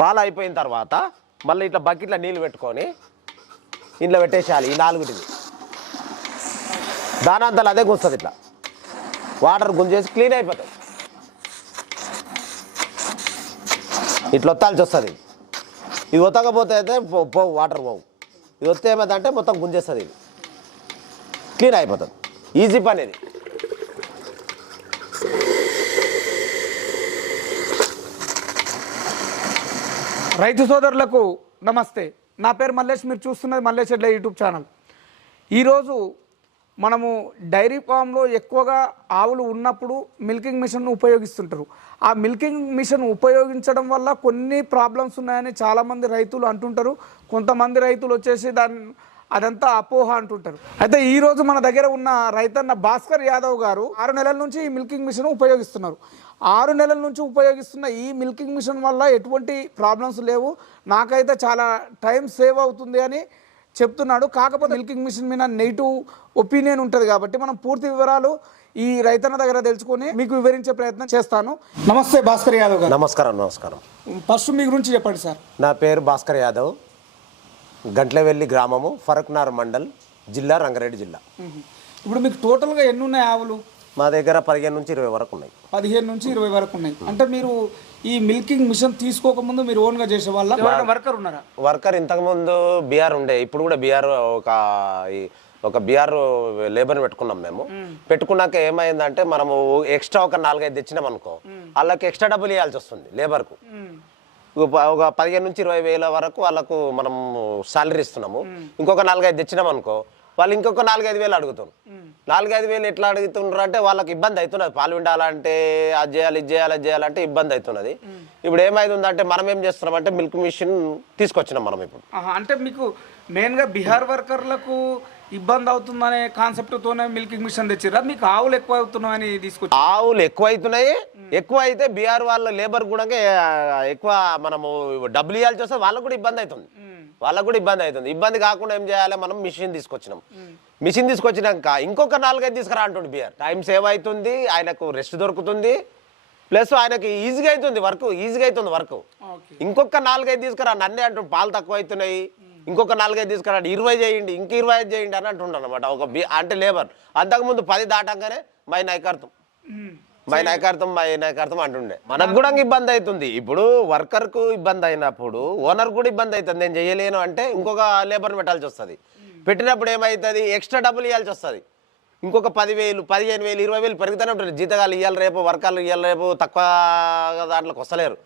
పాలు అయిపోయిన తర్వాత మళ్ళీ ఇట్లా బకెట్లో నీళ్ళు పెట్టుకొని ఇంట్లో పెట్టేసేయాలి ఈ నాలుగుటిది దానంతలు అదే గుస్తుంది ఇట్లా. వాటర్ గుంజేసి క్లీన్ అయిపోతుంది. ఇట్లా వత్తాల్సి వస్తుంది. ఇది ఒత్తకపోతే అయితే పో- పోవు వాటర్ పోవు. ఇది వస్తే ఏమైందంటే మొత్తం గుంజేస్తుంది ఇది. క్లీన్ అయిపోతుంది. ఈజీ పని ఇది. రైతు సోదరులకు నమస్తే. నా పేరు మల్లేష్ మీరు చూస్తున్నది మల్లేష్ ఎడ్ల యూట్యూబ్ ఛానల్. ఈరోజు మనము డైరీ ఫామ్లో ఎక్కువగా ఆవులు ఉన్నప్పుడు మిల్కింగ్ మిషన్ను ఉపయోగిస్తుంటారు. ఆ మిల్కింగ్ మిషన్ ఉపయోగించడం వల్ల కొన్ని ప్రాబ్లమ్స్ ఉన్నాయని చాలామంది రైతులు అంటుంటారు. కొంతమంది రైతులు వచ్చేసి దాన్ని అదంతా అపోహ అంటుంటారు. అయితే ఈ రోజు మన దగ్గర ఉన్న రైతన్న భాస్కర్ యాదవ్ గారు ఆరు నెలల నుంచి ఈ మిల్కింగ్ మిషన్ ఉపయోగిస్తున్నారు. ఆరు నెలల నుంచి ఉపయోగిస్తున్న ఈ మిల్కింగ్ మిషన్ వల్ల ఎటువంటి ప్రాబ్లమ్స్ లేవు. నాకైతే చాలా టైం సేవ్ అవుతుంది అని చెప్తున్నాడు. కాకపోతే మిల్కింగ్ మిషన్ మీద నెగిటివ్ ఒపీనియన్ ఉంటుంది కాబట్టి మనం పూర్తి వివరాలు ఈ రైతన్న దగ్గర తెలుసుకొని మీకు వివరించే ప్రయత్నం చేస్తాను. నమస్తే భాస్కర్ యాదవ్ గారు. నమస్కారం నమస్కారం. ఫస్ట్ మీ గురించి చెప్పండి సార్. నా పేరు భాస్కర్ యాదవ్. గంట్లవెల్లి గ్రామము ఫరక్నార్ మండల్ జిల్లా రంగారెడ్డి జిల్లా. ఇప్పుడు మీకు టోటల్గా ఎన్ని ఉన్నాయి ఆవులు? మా దగ్గర పదిహేను నుంచి ఇరవై వరకు ఉన్నాయి. పదిహేను నుంచి ఇరవై వరకు ఉన్నాయి. అంటే మీరు ఈ మిల్కింగ్ మిషన్ తీసుకోకముందు మీరు ఓన్గా చేసే వాళ్ళ వర్కర్ ఉన్నారా? వర్కర్ ఇంతకుముందు బీఆర్ ఉండే. ఇప్పుడు కూడా బీఆర్ ఒక ఒక బీఆర్ లేబర్ పెట్టుకున్నాం మేము. పెట్టుకున్నాక ఏమైందంటే మనము ఎక్స్ట్రా ఒక నాలుగైదు తెచ్చినాం అనుకో వాళ్ళకి ఎక్స్ట్రా డబ్బులు ఇవ్వాల్సి వస్తుంది లేబర్కు. ఒక పదిహేను నుంచి ఇరవై వేల వరకు వాళ్ళకు మనం సాలరీ ఇస్తున్నాము. ఇంకొక నాలుగైదు తెచ్చినాం అనుకో వాళ్ళు ఇంకొక నాలుగైదు వేలు అడుగుతారు. నాలుగైదు వేలు ఎట్లా అడుగుతున్నారు అంటే వాళ్ళకి ఇబ్బంది అవుతున్నది. పాలు విండాలంటే అది చేయాలి ఇది చేయాలి అది చేయాలంటే ఇబ్బంది అవుతున్నది. ఇప్పుడు ఏమైందంటే మనం ఏం చేస్తున్నాం అంటే మిల్క్ మిషన్ తీసుకొచ్చినాం మనం ఇప్పుడు. అంటే మీకు మెయిన్గా బీహార్ వర్కర్లకు ఇబ్బంది అవుతుందనే కాన్సెప్ట్తోనే మిల్కింగ్ మిషన్ తెచ్చిర్రా? మీకు ఆవులు ఎక్కువ అవుతున్నాయని తీసుకొచ్చి ఆవులు ఎక్కువ అవుతున్నాయి ఎక్కువ అయితే బీఆర్ వాళ్ళ లేబర్ కూడా ఎక్కువ మనము డబ్బులు ఇవ్వాల్సి వస్తే వాళ్ళకు కూడా ఇబ్బంది అవుతుంది. వాళ్ళకు కూడా ఇబ్బంది అవుతుంది. ఇబ్బంది కాకుండా ఏం చేయాలి? మనం మిషన్ తీసుకొచ్చినాం. మిషన్ తీసుకొచ్చినాక ఇంకొక నాలుగైదు తీసుకురా అంటుండు బీఆర్. టైం సేవ్ అవుతుంది ఆయనకు రెస్ట్ దొరుకుతుంది ప్లస్ ఆయనకి ఈజీగా అవుతుంది వర్క్ ఈజీగా అవుతుంది వర్క్ ఇంకొక నాలుగైదు తీసుకురా నన్నే అంటుండు పాలు తక్కువ అవుతున్నాయి. ఇంకొక నాలుగైదు తీసుకురా ఇరవై చేయండి ఇంక ఇరవై ఐదు చేయండి అని అంటుండ అనమాట ఒక బి అంటే లేబర్. అంతకుముందు పది దాటంగానే మై నాయకత్వం. మై నాయకత్వం మై నాయకత్వం అంటుండే. మనకు కూడా ఇబ్బంది అవుతుంది. ఇప్పుడు వర్కర్కు ఇబ్బంది అయినప్పుడు ఓనర్ కూడా ఇబ్బంది అవుతుంది. నేను చేయలేను అంటే ఇంకొక లేబర్ని పెట్టాల్సి వస్తుంది. పెట్టినప్పుడు ఏమవుతుంది ఎక్స్ట్రా డబ్బులు ఇవ్వాల్సి వస్తుంది. ఇంకొక పదివేలు పదిహేను వేలు ఇరవై వేలు పెరుగుతూనే ఉంటుంది. జీతగాలు ఇవ్వాలి రేపు వర్కర్లు ఇవ్వాలి రేపు తక్కువ దాంట్లోకి వస్తలేరు.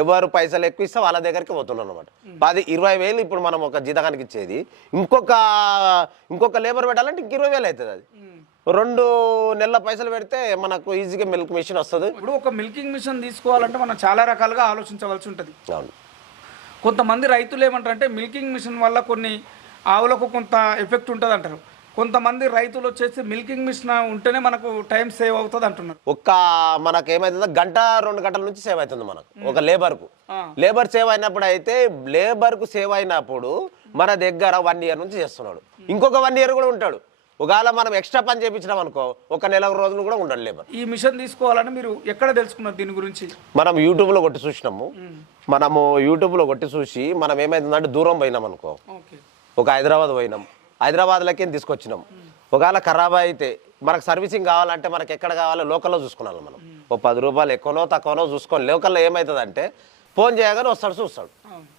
ఎవరు పైసలు ఎక్కువ ఇస్తే వాళ్ళ దగ్గరికి పోతున్నాను అనమాట పది ఇరవై వేలు ఇప్పుడు మనం ఒక జీతగానికి ఇచ్చేది. ఇంకొక ఇంకొక లేబర్ పెట్టాలంటే ఇంక ఇరవై వేలు అవుతుంది అది. రెండు నెలల పైసలు పెడితే మనకు ఈజీగా మిల్క్ మెషిన్ వస్తుంది. ఇప్పుడు ఒక మిల్కింగ్ మిషన్ తీసుకోవాలంటే మనం చాలా రకాలుగా ఆలోచించవలసి ఉంటుంది. అవును. కొంతమంది రైతులు ఏమంటారంటే మిల్కింగ్ మిషన్ వల్ల కొన్ని ఆవులకు కొంత ఎఫెక్ట్ ఉంటుంది అంటారు కొంతమంది రైతులు వచ్చేసి మిల్కింగ్ మిషన్ ఉంటేనే మనకు టైం సేవ్ అవుతుంది అంటున్నారు. ఒక్క మనకు ఏమైతుందో గంట రెండు గంటల నుంచి సేవ్ అవుతుంది మనకు ఒక లేబర్కు. లేబర్ సేవ్ అయినప్పుడు అయితే లేబర్కు సేవ్ అయినప్పుడు మన దగ్గర వన్ ఇయర్ నుంచి చేస్తున్నాడు. ఇంకొక వన్ ఇయర్ కూడా ఉంటాడు. ఒకవేళ మనం ఎక్స్ట్రా పని చేయించినాం అనుకో ఒక నెల రోజులు కూడా ఉండడు లేబర్. ఈ మిషన్ తీసుకోవాలని మీరు ఎక్కడ తెలుసుకున్నారు దీని గురించి? మనం యూట్యూబ్లో కొట్టి చూసినాము. మనము యూట్యూబ్లో కొట్టి చూసి మనం ఏమైతుందంటే దూరం పోయినాం అనుకో. ఒక హైదరాబాద్ పోయినాం. హైదరాబాద్లకి తీసుకొచ్చినాం. ఒకవేళ ఖరాబ్ అయితే మనకు సర్వీసింగ్ కావాలంటే మనకి ఎక్కడ కావాలో లోకల్లో చూసుకున్నాం మనం. ఓ పది రూపాయలు ఎక్కువనో తక్కువనో చూసుకొని లోకల్లో ఏమవుతుందంటే ఫోన్ చేయగానే వస్తాడు చూస్తాడు.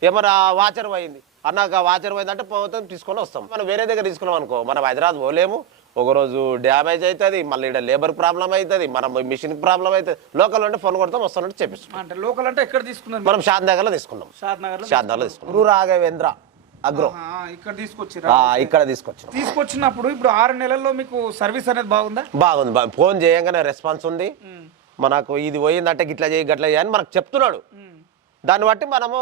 ఏమన్నా వాచర్ పోయింది. అన్నాక వాచర్ పోయింది అంటే పోతే తీసుకొని వస్తాం. మనం వేరే దగ్గర తీసుకున్నాం అనుకో మనం హైదరాబాద్ పోలేము. ఒకరోజు డ్యామేజ్ అవుతుంది మళ్ళీ ఇక్కడ లేబర్ ప్రాబ్లం అవుతుంది మనం మిషన్ ప్రాబ్లం అవుతుంది లోకల్ అంటే ఫోన్ కొడతాం వస్తున్నట్టు చెప్పిస్తాం. అంటే లోకల్ అంటే ఎక్కడ తీసుకున్నారు మనం షాద్ నగర్లో తీసుకున్నాం. షాద్ నగర్ షాద్ నగర్లో తీసుకున్నాం. గురు రాఘవేంద్ర అగ్రో. ఇక్కడ తీసుకొచ్చిరా? ఇక్కడ తీసుకొచ్చినాం. తీసుకొచ్చినప్పుడు ఇప్పుడు ఆరు నెలల్లో మీకు సర్వీస్ అనేది బాగుందా? బాగుంది ఫోన్ చేయగానే రెస్పాన్స్ ఉంది. మనకు ఇది పోయిందంటే గిట్లా చేయి గట్లా చేయి అని మనకు చెప్తున్నాడు. దాన్ని బట్టి మనము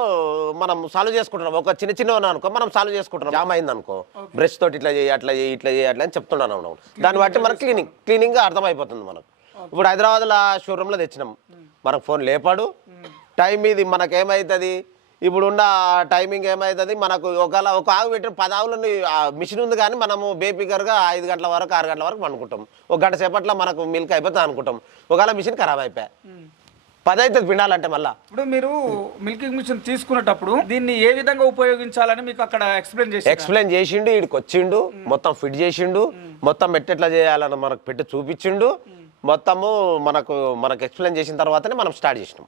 మనం సాల్వ్ చేసుకుంటున్నాం. ఒక చిన్న చిన్న అనుకో మనం సాల్వ్ చేసుకుంటున్నాం. జామ్ అయింది అనుకో బ్రష్ తోటి ఇట్లా చేయి అట్లా చేయి ఇట్లా చేయి అట్లా అని చెప్తున్నాను దాన్ని బట్టి మనకు క్లీనింగ్ క్లీనింగ్ అర్థమైపోతుంది మనకు. ఇప్పుడు హైదరాబాద్లో షోరూంలో తెచ్చినాం. మనకు ఫోన్ లేపాడు. టైం ఇది మనకు ఏమవుతుంది ఇప్పుడు ఉన్న టైమింగ్ ఏమవుతుంది మనకు ఒకవేళ ఒక ఆవు పెట్టిన పది ఆవులని మిషన్ ఉంది కానీ మనము బేపికర్గా ఐదు గంటల వరకు ఆరు గంటల వరకు అనుకుంటాం ఒక గంట సేపట్లో మనకు మిల్క్ అయిపోతుంది అనుకుంటాం. ఒకవేళ మిషన్ ఖరాబ్ అయిపోయా? పది అవుతుంది పిండాలంటే మళ్ళా. ఇప్పుడు మీరు మిల్కింగ్ మిషన్ తీసుకునేటప్పుడు దీన్ని ఏ విధంగా ఉపయోగించాలని మీకు అక్కడ ఎక్స్ప్లెయిన్ చేసి ఎక్స్ప్లెయిన్ చేసిండు వీడికి వచ్చిండు మొత్తం ఫిట్ చేసిండు మొత్తం ఎట్టెట్లా చేయాలని మనకు పెట్టి చూపించిండు మొత్తము మనకు మనకు ఎక్స్ప్లెయిన్ చేసిన తర్వాతనే మనం స్టార్ట్ చేసినాం.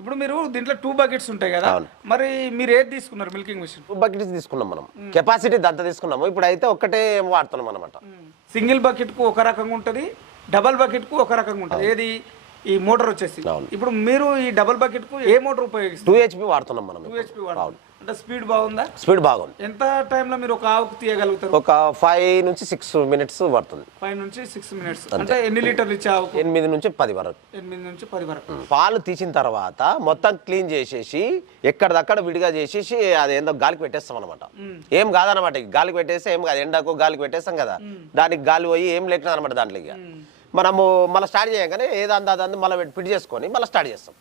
ఇప్పుడు మీరు దీంట్లో టూ బకెట్స్ ఉంటాయి కదా. మరి మీరు ఏది తీసుకున్నారు మిల్కింగ్ మిషన్ టూ బకెట్స్ తీసుకున్నాం మనం. కెపాసిటీ దంత తీసుకున్నాము. ఇప్పుడు అయితే ఒక్కటే వాడుతున్నాం అనమాట సింగిల్ బకెట్కు ఒక రకంగా ఉంటుంది డబల్ బకెట్కు ఒక రకంగా ఉంటుంది. ఏది? ఈ మోటార్ వచ్చేసి. ఇప్పుడు మీరు ఈ డబల్ బకెట్కు ఏ మోటార్ ఉపయోగిస్తారు టూ హెచ్పి వాడుతున్నాం మనం టూ హెచ్పి వాడాలి అంటే స్పీడ్ బాగుందా? స్పీడ్ బాగుంది. ఎంత టైంలో మీరు ఒక ఆవుకు తీయగలుగుతారు? ఒక ఫైవ్ నుంచి సిక్స్ మినిట్స్ పడుతుంది. ఫైవ్ నుంచి సిక్స్ మినిట్స్. అంటే ఎన్ని లీటర్లు ఇచ్చే ఆవుకు? ఎనిమిది నుంచి పది వరకు. ఎనిమిది నుంచి పది వరకు. పాలు తీసిన తర్వాత మొత్తం క్లీన్ చేసేసి ఎక్కడిదక్కడ విడిగా చేసేసి అది ఏందో గాలికి పెట్టేస్తాం అనమాట ఏం కాదనమాట గాలికి పెట్టేస్తే ఏం కాదు. ఎండకు గాలికి పెట్టేస్తాం కదా. దానికి గాలి పోయి ఏం లేకుండా అనమాట దాంట్లో మనము మళ్ళీ స్టార్ట్ చేయగానే ఏదందా అదంతా మళ్ళీ ఫిట్ చేసుకొని మళ్ళీ స్టార్ట్ చేస్తాం.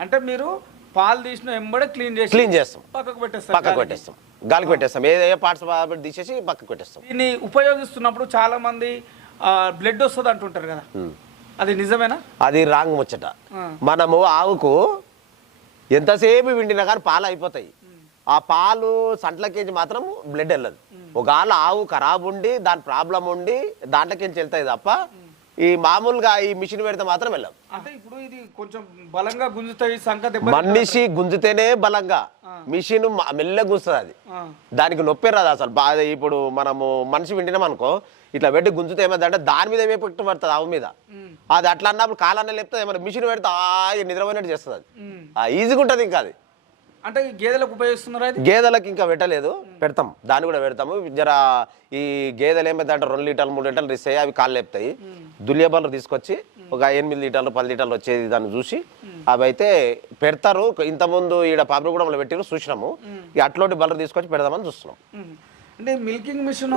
అంటే మీరు పాలు తీసిన ఎంబడే క్లీన్ చేసి క్లీన్ చేస్తాం. పక్కకు పెట్టేస్తారు పక్కకు పెట్టేస్తాం. గాలికి పెట్టేస్తాం. ఏ ఏ పార్ట్స్ తీసేసి పక్కకు పెట్టేస్తాం. దీన్ని ఉపయోగిస్తున్నప్పుడు చాలా మంది బ్లడ్ వస్తుంది అంటుంటారు కదా. అది నిజమేనా? అది రాంగ్ ముచ్చట. మనము ఆవుకు ఎంతసేపు విండినా కానీ పాలు అయిపోతాయి. ఆ పాలు సంట్లకించి మాత్రం బ్లడ్ వెళ్ళదు. ఒకవేళ ఆవు ఖరాబ్ ఉండి దాని ప్రాబ్లం ఉండి దాంట్లోకించి వెళ్తాయి తప్ప ఈ మామూలుగా ఈ మిషన్ పెడితే మాత్రం వెళ్ళదు అంటే ఇప్పుడు ఇది కొంచెం బలంగా గుంజుతాయి దెబ్బ మనిషి గుంజితేనే బలంగా. మిషన్ మెల్ల గుంజుతుంది అది. దానికి నొప్పి రాదు అసలు. బాగా ఇప్పుడు మనము మనిషి వింటినాం అనుకో ఇట్లా పెట్టి గుంజితే ఏమైందంటే దాని మీద ఎఫెక్ట్ పడుతుంది ఆవు మీద. అది అట్లా అన్నప్పుడు కాలన్న లేకపోతే ఏమైనా మిషన్ పెడితే ఆ నిద్రపోయినట్టు చేస్తుంది అది. ఈజీగా ఉంటుంది ఇంకా అది. అంటే గేదెలకు ఉపయోగిస్తున్నారా గేదెలకు ఇంకా పెట్టలేదు. పెడతాం. దాన్ని కూడా పెడతాము. జర ఈ గేదెలు ఏమైందంటే రెండు లీటర్లు మూడు లీటర్లు ఇస్తాయి అవి కాళ్ళు లేపుతాయి. దులియ బళ్ళు తీసుకొచ్చి ఒక ఎనిమిది లీటర్లు పది లీటర్లు వచ్చేది దాన్ని చూసి అవి అయితే పెడతారు. ఇంతకుముందు ఈడ పాపిగూడెంలో పెట్టిరు. చూసినాము. అట్లాంటి బళ్ళు తీసుకొచ్చి పెడదామని చూస్తున్నాం. అంటే మిల్కింగ్ మిషన్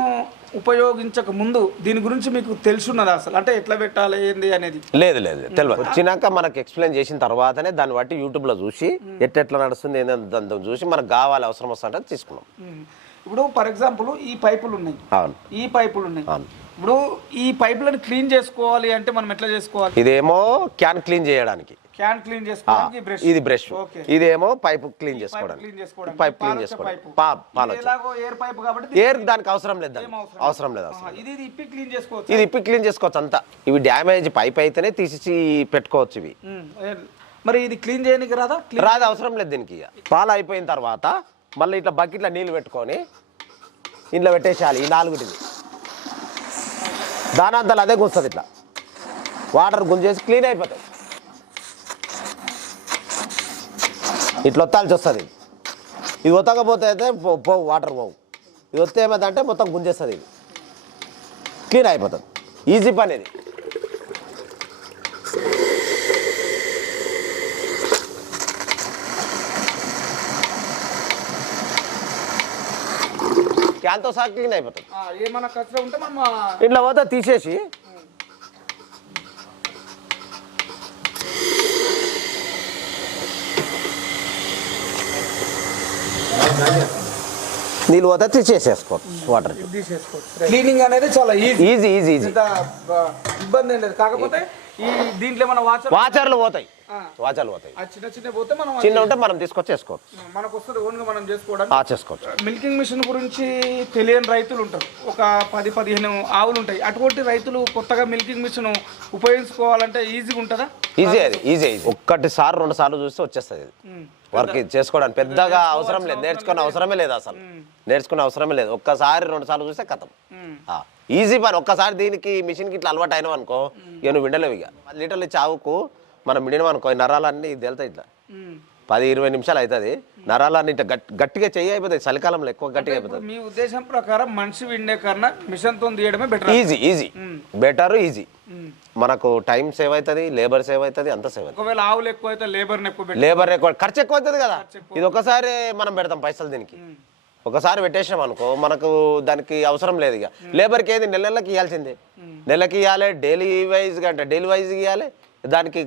ఉపయోగించక ముందు దీని గురించి మీకు తెలుసున్నదా అసలు? అంటే ఎట్లా పెట్టాలి ఏంది అనేది? లేదు లేదు తెలియదు వచ్చినాక మనకు ఎక్స్ప్లెయిన్ చేసిన తర్వాతనే దాన్ని బట్టి యూట్యూబ్లో చూసి ఎట్టెట్లా నడుస్తుంది ఏందని దాన్ని చూసి మనకు కావాలి అవసరం వస్తుంటే తీసుకున్నాం. ఉమ్. ఇప్పుడు ఫర్ ఎగ్జాంపుల్ ఈ పైపులు ఉన్నాయి. అవును. ఈ పైపులు ఉన్నాయి. అవును. ఇప్పుడు ఈ పైపులను క్లీన్ చేసుకోవాలి అంటే మనం ఎట్లా చేసుకోవాలి? ఇదేమో క్యాన్ క్లీన్ చేయడానికి. క్యాన్ క్లీన్ ఆ, చేసుకోవడానికి బ్రష్. ఇది బ్రష్. ఇదేమో పైపు క్లీన్ చేసుకోవడానికి. పైప్ క్లీన్ చేసుకోవడానికి. పాలు ఇది ఎయిర్ పైప్ కాబట్టి ఎయిర్ దానికి అవసరం లేదు అవసరం లేదు. అవసరం ఇది ఇది ఇప్పి క్లీన్ చేసుకోవచ్చు. ఇది ఇప్పి క్లీన్ చేసుకోవచ్చు అంతా. ఇవి డ్యామేజ్ పైప్ అయితేనే తీసి పెట్టుకోవచ్చు ఇవి. మరి ఇది క్లీన్ చేయడానికి రాదా? రాదు అవసరం లేదు దీనికి ఇక. పాలు అయిపోయిన తర్వాత మళ్ళీ ఇట్లా బకెట్లో నీళ్ళు పెట్టుకొని ఇంట్లో పెట్టేసేయాలి ఈ నాలుగుటిని దానంతలు అదే గుంస్తుంది ఇట్లా. వాటర్ గుంజేసి క్లీన్ అయిపోతుంది ఇట్లా ఒత్తాల్సి వస్తుంది. ఇది ఒత్తకపోతే అయితే పో- పోవు వాటర్ పోవు. ఇది వస్తే ఏమైందంటే మొత్తం గుంజేస్తుంది ఇది. క్లీన్ అయిపోతుంది. ఈజీ పని ఇది. క్యాన్తో సహా క్లీన్ అయిపోతుంది. ఇట్లా పోతే తీసేసి నీళ్ళు పోతే తీసేసేసుకోవచ్చు వాటర్ క్లీనింగ్ అనేది చాలా ఈజీ ఈజీ ఈజీ ఈజీ ఇబ్బంది లేదు. కాకపోతే ఈ దీంట్లో మన వాచర్ వాచర్లు పోతాయి. ఆ. వాచర్లు పోతాయి. చిన్న చిన్న పోతే మనం చిన్న ఉంటే మనం తీసుకొచ్చి వేసుకోవచ్చు. మనకు వస్తుంది ఓన్గా మనం చేసుకోవడానికి. ఆ చేసుకోవచ్చు. మిల్కింగ్ మిషన్ గురించి తెలియని రైతులు ఉంటారు. ఒక పది పదిహేను ఆవులు ఉంటాయి. అటువంటి రైతులు కొత్తగా మిల్కింగ్ మిషన్ ఉపయోగించుకోవాలంటే ఈజీగా ఉంటుందా? ఈజీ అది ఈజీ ఒక్కటి సార్ రెండు సార్లు చూస్తే వచ్చేస్తుంది. వర్క్ చేసుకోవడానికి పెద్దగా అవసరం లేదు. నేర్చుకునే అవసరమే లేదు అసలు. నేర్చుకునే అవసరమే లేదు. ఒక్కసారి రెండు సార్లు చూస్తే కథం. ఈజీ పని. ఒక్కసారి దీనికి మిషన్కి ఇట్లా అలవాటు అయినావు అనుకో ఇక నువ్వు విండలేవు ఇక. పది లీటర్లు చావుకు మనం విండినాం అనుకో ఈ నరాలన్నీ తేలుతాయి ఇట్లా. పది ఇరవై నిమిషాలు అవుతుంది నరాలన్నీ ఇట్లా గట్ గట్టిగా చెయ్యి అయిపోతాయి. చలికాలంలో ఎక్కువ గట్టిగా అయిపోతుంది మీ ఉద్దేశం ప్రకారం మనిషి విండే కన్నా మిషన్తో తీయడమే better easy easy better easy మనకు టైం సేవ్ అవుతుంది లేబర్ సేవ్ అవుతుంది అంత సేవ్ అవుతుంది. ఒకవేళ ఆవులు ఎక్కువ అయితే లేబర్ని ఎక్కువ లేబర్ ఎక్కువ ఖర్చు ఎక్కువ అవుతుంది కదా ఇది ఒకసారి మనం పెడతాం పైసలు దీనికి. ఒకసారి పెట్టేసినాం అనుకో మనకు దానికి అవసరం లేదు ఇక. లేబర్కి ఏది? నెల నెలకి ఇవ్వాల్సిందే నెలకి ఇవ్వాలి డైలీ వైజ్ అంటే డైలీ వైజ్ ఇవ్వాలి దానికి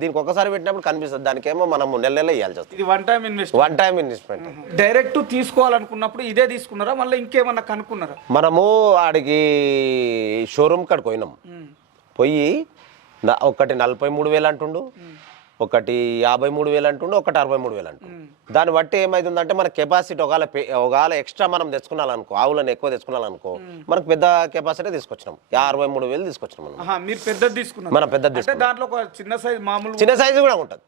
దీనికి ఒకసారి పెట్టినప్పుడు కనిపిస్తుంది. దానికి ఏమో మనము నెల నెల ఇవ్వాల్సి వస్తుంది. One time invest one time investment direct తీసుకోవాలనుకున్నప్పుడు ఇదే తీసుకున్నారా? మళ్ళీ ఇంకేమన్నా కనుక్కున్నారా? మనము ఆడికి షోరూమ్ కాడికి పోయినాం. పోయి నా- ఒకటి నలభై మూడు వేలు అంటుండు ఒకటి యాభై మూడు వేలు అంటుండు ఒకటి అరవై మూడు వేలు అంటుండు. దాన్ని బట్టి ఏమైతుందంటే మన కెపాసిటీ ఒకవేళ ఒకవేళ ఎక్స్ట్రా మనం తెచ్చుకున్నాలనుకో ఆవులను ఎక్కువ తెచ్చుకున్నాలనుకో మనకు పెద్ద కెపాసిటీ తీసుకొచ్చినాం. అరవై మూడు వేలు తీసుకొచ్చినాం మనం. మీరు పెద్దది తీసుకున్నారు. మనం పెద్దది అంటే దాంట్లో ఒక చిన్న సైజ్ మామూలు చిన్న సైజు కూడా ఉంటుంది.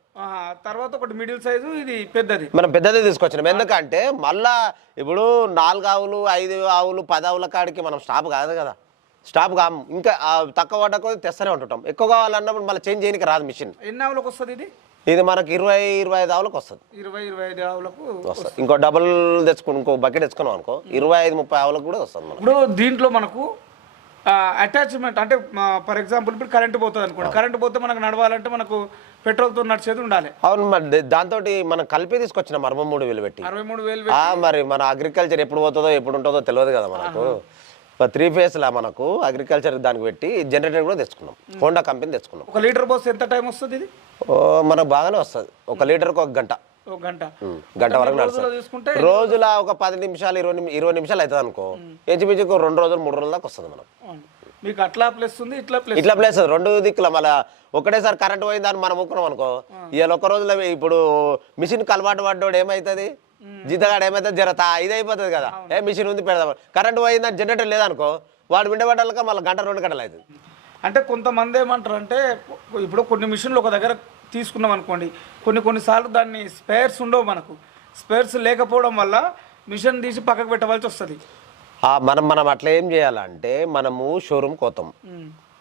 తర్వాత ఒకటి మిడిల్ సైజు ఇది పెద్దది. మనం పెద్దది తీసుకొచ్చినాం. ఎందుకంటే మళ్ళా ఇప్పుడు నాలుగు ఆవులు ఐదు ఆవులు పది ఆవుల కాడికి మనం స్టాప్ కాదు కదా. స్టాప్ కాము. ఇంకా తక్కువ పడ్డ కొద్ది తెస్తూనే ఉంటుంటాం. ఎక్కువ కావాలన్నప్పుడు మళ్ళీ చేంజ్ చేయడానికి రాదు మిషన్. ఎన్ని ఆవులకు వస్తుంది ఇది? ఇది మనకి ఇరవై ఇరవై ఐదు ఆవులకు వస్తుంది. ఇరవై ఇరవై ఐదు ఆవులకు వస్తుంది. ఇంకో డబుల్ తెచ్చుకుని ఇంకో బకెట్ తెచ్చుకున్నాం అనుకో ఇరవై ఐదు ముప్పై ఆవులకు కూడా వస్తుంది ఇప్పుడు దీంట్లో మనకు అటాచ్మెంట్ అంటే ఫర్ ఎగ్జాంపుల్ ఇప్పుడు కరెంట్ పోతుంది అనుకోండి. కరెంట్ పోతే మనకు నడవాలంటే మనకు పెట్రోల్తో నడిచేది ఉండాలి. అవును మరి దాంతో మనం కలిపి తీసుకొచ్చినాం అరవై మూడు వేలు పెట్టి. అరవై మూడు వేలు మరి మన అగ్రికల్చర్ ఎప్పుడు పోతుందో ఎప్పుడు ఉంటుందో తెలియదు కదా మనకు. త్రీ లా మనకు అగ్రికల్చర్ దానికి పెట్టి జనరేటర్ కూడా తెచ్చుకున్నాం. హోండా కంపెనీ తెచ్చుకున్నాం. ఒక లీటర్ పోస్తే ఎంత టైం వస్తుంది ఇది? ఓ, మనకు బాగానే వస్తుంది. ఒక లీటర్కి ఒక గంట. ఒక గంట గంట వరకు రోజులో నడుస్తుంది. రోజుల ఒక పది నిమిషాలు ఇరవై ఇరవై నిమిషాలు అవుతుంది అనుకో. ఇంచుమించుకు రెండు రోజులు మూడు రోజుల దాకా వస్తుంది మనం. మీకు అట్లా ప్లస్ ఉంది ఇట్లా ప్లస్ ఇట్లా ప్లేస్ రెండు దిక్కుల మళ్ళీ ఒకటేసారి కరెంట్ పోయిందని మనం ఊకున్నాం అనుకో. ఇవాళ ఒక రోజులో ఇప్పుడు మిషన్ అలవాటు పడ్డోడు ఏమవుతుంది జీతగాడు ఏమవుతుంది జరత ఇది అయిపోతుంది కదా ఏ మిషన్ ఉంది పెడదాం. కరెంట్ పోయిందని జనరేటర్ లేదనుకో వాడు విండబడ్డాక మళ్ళీ గంట రెండు గంటలు అవుతుంది. అంటే కొంతమంది ఏమంటారు అంటే ఇప్పుడు కొన్ని మిషన్లు ఒక దగ్గర తీసుకున్నాం అనుకోండి కొన్ని కొన్నిసార్లు దాన్ని స్పేర్స్ ఉండవు మనకు. స్పేర్స్ లేకపోవడం వల్ల మిషన్ తీసి పక్కకు పెట్టవలసి వస్తుంది. మనం మనం అట్లా ఏం చేయాలంటే మనము షోరూమ్కి పోతాం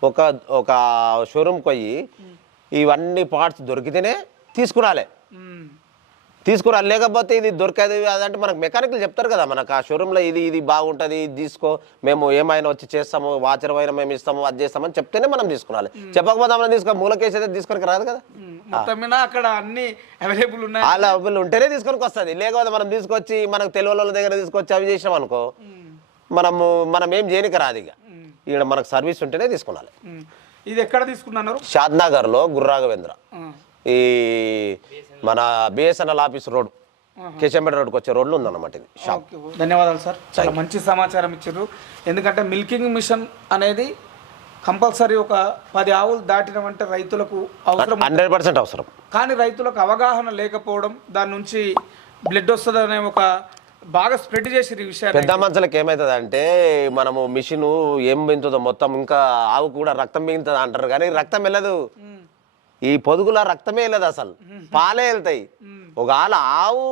ఒక ఒక షోరూమ్కి పోయి ఇవన్నీ పార్ట్స్ దొరికితేనే తీసుకురాలే. తీసుకురాలి లేకపోతే ఇది దొరకదు అదంటే మనకు మెకానికల్ చెప్తారు కదా మనకు ఆ షోరూంలో ఇది ఇది బాగుంటుంది ఇది తీసుకో మేము ఏమైనా వచ్చి చేస్తాము వాచర్ అయినా మేము ఇస్తాము అది చేస్తామని చెప్తేనే మనం తీసుకురాలి. చెప్పకపోతే మనం తీసుకో మూలకేసేది తీసుకొని రాదు కదా. అక్కడ అన్ని అవైలబుల్ ఉన్నాయి. వీళ్ళు ఉంటేనే తీసుకొని వస్తుంది. లేకపోతే మనం తీసుకొచ్చి మనకు వాళ్ళ దగ్గర తీసుకొచ్చి అవి చేసినాం అనుకో మనము మనం ఏం చేయనికి రాదు ఇక. ఇక్కడ మనకు సర్వీస్ ఉంటేనే తీసుకున్నాలి ఉమ్. ఇది ఎక్కడ తీసుకున్నారు? షాద్నగర్లో గుర్రాఘవేంద్ర ఈ మన బిఎస్ఎన్ఎల్ ఆఫీస్ రోడ్ కేశంపేట రోడ్కి వచ్చే రోడ్లు ఉందన్నమాట ఇది షాప్ ధన్యవాదాలు సార్. చాలా మంచి సమాచారం ఇచ్చారు. ఎందుకంటే మిల్కింగ్ మిషన్ అనేది కంపల్సరీ ఒక పది ఆవులు దాటినమంటే రైతులకు అవసరం హండ్రెడ్ పర్సెంట్ అవసరం. కానీ రైతులకు అవగాహన లేకపోవడం దాని నుంచి బ్లడ్ వస్తుందనే ఒక బాగా స్ప్రెడ్ చేసి ఈ విషయాన్ని. పెద్ద మనుషులకు ఏమవుతుంది అంటే మనము మిషన్ ఏం మింగుతుందో మొత్తం ఇంకా ఆవు కూడా రక్తం మిగుతుంది అంటారు. కానీ రక్తం వెళ్ళదు. ఈ పొదుగుల రక్తమే వెళ్ళదు అసలు. పాలే వెళ్తాయి. ఒకవేళ ఆవు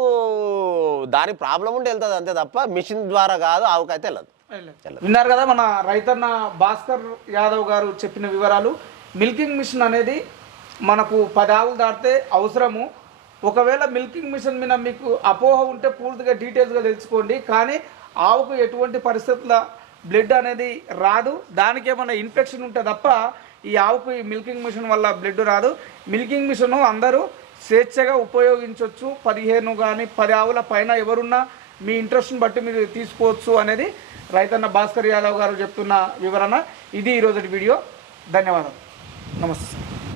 దాని ప్రాబ్లం ఉండి వెళ్తుంది అంతే తప్ప మిషన్ ద్వారా కాదు ఆవుకైతే వెళ్ళదు. విన్నారు కదా మన రైతన్న భాస్కర్ యాదవ్ గారు చెప్పిన వివరాలు. మిల్కింగ్ మిషన్ అనేది మనకు పది ఆవులు దాటితే అవసరము. ఒకవేళ మిల్కింగ్ మిషన్ మీద మీకు అపోహ ఉంటే పూర్తిగా డీటెయిల్స్గా తెలుసుకోండి. కానీ ఆవుకు ఎటువంటి పరిస్థితుల బ్లడ్ అనేది రాదు. దానికి ఏమైనా ఇన్ఫెక్షన్ ఉంటే తప్ప ఈ ఆవుకు ఈ మిల్కింగ్ మిషన్ వల్ల బ్లడ్ రాదు. మిల్కింగ్ మిషన్ అందరూ స్వేచ్ఛగా ఉపయోగించవచ్చు పదిహేను కానీ పది ఆవుల పైన ఎవరున్నా మీ ఇంట్రెస్ట్ని బట్టి మీరు తీసుకోవచ్చు అనేది రైతన్న భాస్కర్ యాదవ్ గారు చెప్తున్న వివరణ. ఇది ఈరోజు వీడియో. ధన్యవాదాలు. నమస్తే.